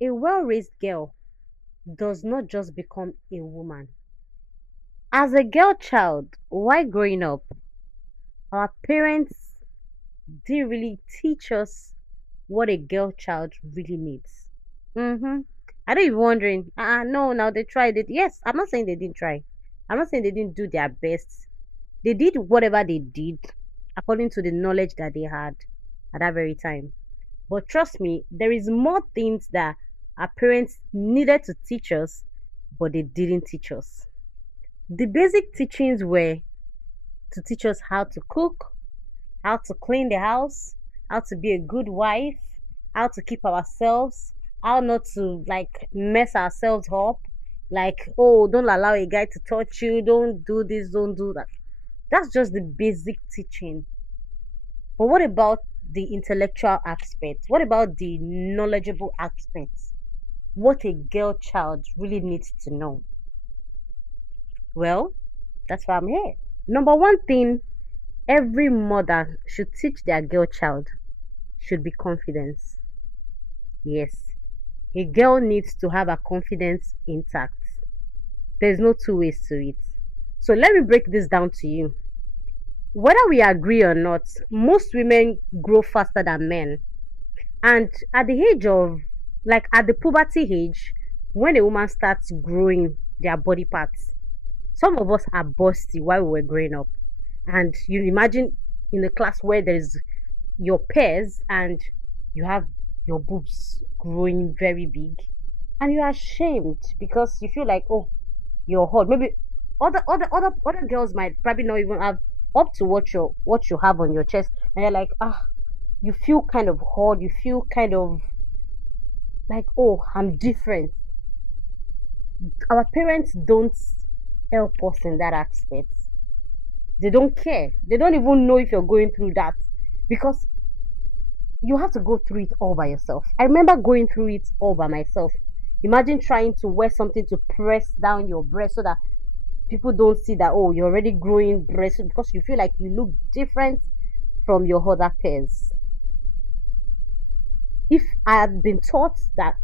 A well raised girl does not just become a woman. As a girl child, while growing up, our parents didn't really teach us what a girl child really needs. Mm-hmm. I don't even wondering. No, now they tried it. Yes, I'm not saying they didn't try. I'm not saying they didn't do their best. They did whatever they did according to the knowledge that they had at that very time. But trust me, there is more things that our parents needed to teach us, but they didn't teach us. The basic teachings were to teach us how to cook, how to clean the house, how to be a good wife, how to keep ourselves, how not to like mess ourselves up. Like, oh, don't allow a guy to touch you, don't do this, don't do that. That's just the basic teaching. But what about the intellectual aspect? What about the knowledgeable aspects? What a girl child really needs to know? Well, that's why I'm here. Number one thing every mother should teach their girl child should be confidence. Yes, a girl needs to have her confidence intact. There's no two ways to it. So let me break this down to you. Whether we agree or not, most women grow faster than men. And at the age of, like at the puberty age, when a woman starts growing their body parts, some of us are busty while we were growing up. And you imagine in a class where there is your peers and you have your boobs growing very big and you're ashamed because you feel like, oh, you're hot. Maybe other girls might probably not even have up to what you have on your chest, and you're like, you feel kind of hot, you feel kind of like, oh, I'm different. Our parents don't help us in that aspect. They don't care. They don't even know if you're going through that because you have to go through it all by yourself. I remember going through it all by myself. Imagine trying to wear something to press down your breast so that people don't see that, oh, you're already growing breast because you feel like you look different from your other peers. If I had been taught that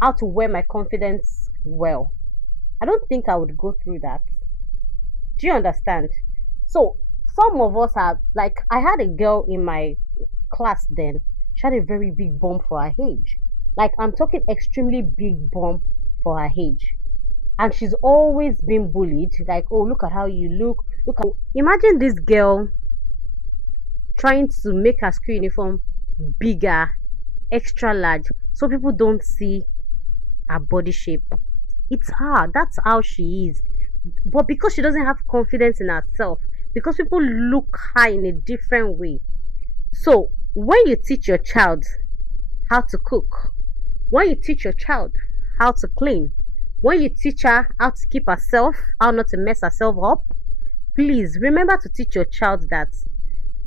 how to wear my confidence well, I don't think I would go through that. Do you understand? So some of us are like, I had a girl in my class then. She had a very big bump for her age. Like, I'm talking extremely big bump for her age. And she's always been bullied. Like, oh, look at how you look. Look at, imagine this girl trying to make her school uniform bigger, extra large, so people don't see her body shape. It's her. That's how she is. But because she doesn't have confidence in herself, because people look her in a different way. So when you teach your child how to cook, when you teach your child how to clean, when you teach her how to keep herself, how not to mess herself up, please remember to teach your child that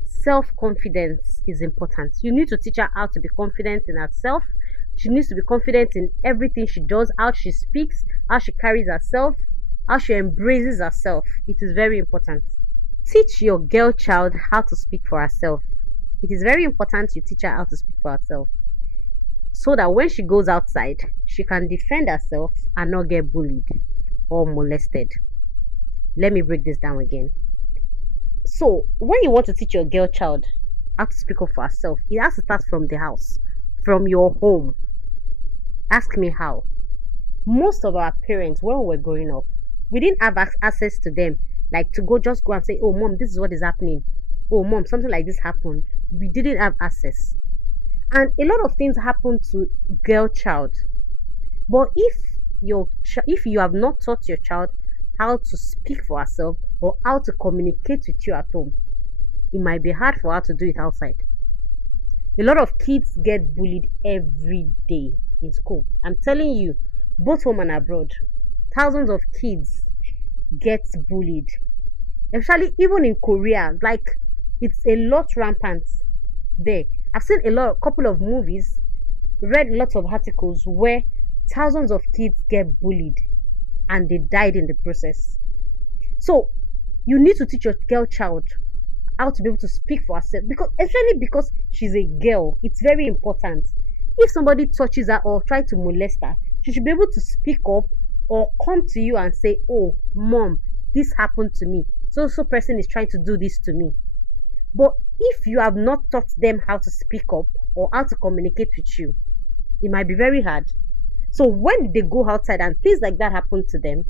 self confidence is important. You need to teach her how to be confident in herself. She needs to be confident in everything she does, how she speaks, how she carries herself, how she embraces herself. It is very important. Teach your girl child how to speak for herself. It is very important you teach her how to speak for herself so that when she goes outside, she can defend herself and not get bullied or molested. Let me break this down again. So, when you want to teach your girl child how to speak up for herself, it has to start from the house, from your home. Ask me how. Most of our parents, when we were growing up, we didn't have access to them, like to go and say, oh, mom, this is what is happening. Oh, mom, something like this happened. We didn't have access. And a lot of things happen to girl child. But if you have not taught your child how to speak for herself or how to communicate with you at home, it might be hard for her to do it outside. A lot of kids get bullied every day in school. I'm telling you, both home and abroad, thousands of kids get bullied. Especially even in Korea, like it's a lot rampant there. I've seen couple of movies, read lots of articles where thousands of kids get bullied and they died in the process. So you need to teach your girl child how to be able to speak for herself because especially because she's a girl, it's very important. If somebody touches her or try to molest her, she should be able to speak up or come to you and say, oh, mom, this happened to me. So person is trying to do this to me. But if you have not taught them how to speak up or how to communicate with you, it might be very hard. So when they go outside and things like that happen to them,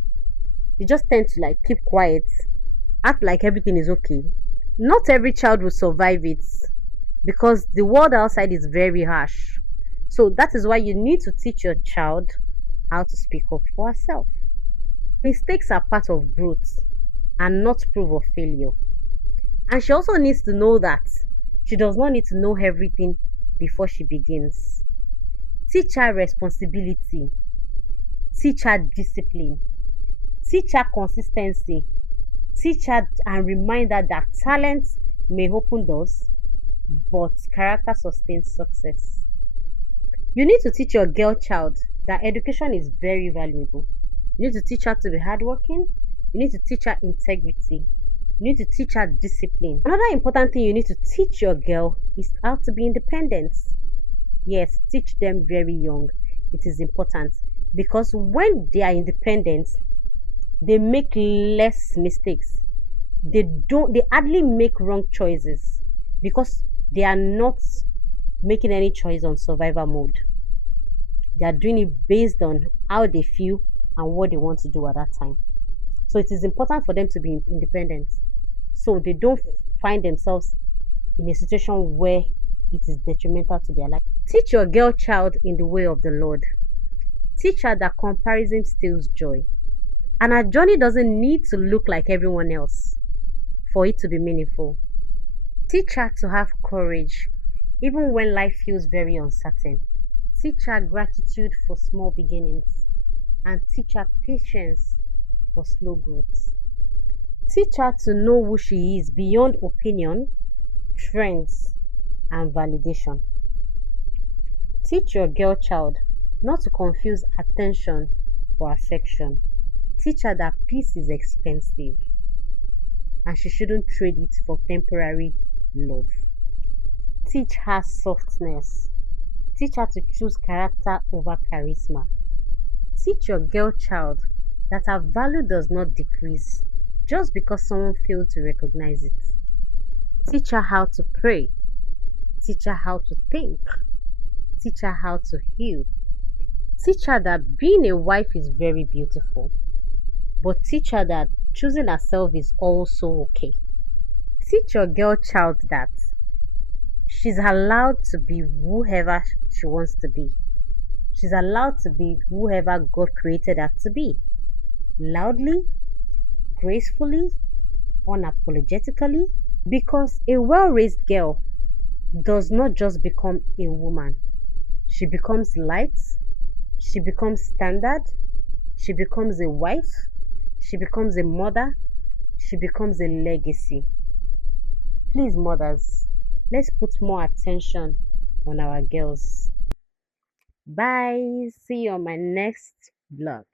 they just tend to like keep quiet, act like everything is okay. Not every child will survive it because the world outside is very harsh. So that is why you need to teach your child how to speak up for herself. Mistakes are part of growth and not proof of failure. And she also needs to know that she does not need to know everything before she begins. Teach her responsibility, teach her discipline, teach her consistency, teach her and remind her that talent may open doors, but character sustains success. You need to teach your girl child that education is very valuable. You need to teach her to be hardworking. You need to teach her integrity. You need to teach her discipline. Another important thing you need to teach your girl is how to be independent. Yes, teach them very young. It is important because when they are independent, they make less mistakes. They hardly make wrong choices because they are not making any choice on survival mode. They are doing it based on how they feel and what they want to do at that time. So it is important for them to be independent so they don't find themselves in a situation where it is detrimental to their life. Teach your girl child in the way of the Lord. Teach her that comparison steals joy. And her journey doesn't need to look like everyone else for it to be meaningful. Teach her to have courage even when life feels very uncertain. Teach her gratitude for small beginnings and teach her patience for slow growth. Teach her to know who she is beyond opinion, trends, and validation. Teach your girl child not to confuse attention for affection. Teach her that peace is expensive and she shouldn't trade it for temporary love. Teach her softness. Teach her to choose character over charisma. Teach your girl child that her value does not decrease just because someone failed to recognize it. Teach her how to pray. Teach her how to think. Teach her how to heal. Teach her that being a wife is very beautiful, but teach her that choosing herself is also okay. Teach your girl child that she's allowed to be whoever she wants to be. She's allowed to be whoever God created her to be. Loudly, gracefully, unapologetically, because a well raised girl does not just become a woman, she becomes light, she becomes standard, she becomes a wife, she becomes a mother, she becomes a legacy. Please, mothers, let's put more attention on our girls. Bye. See you on my next vlog.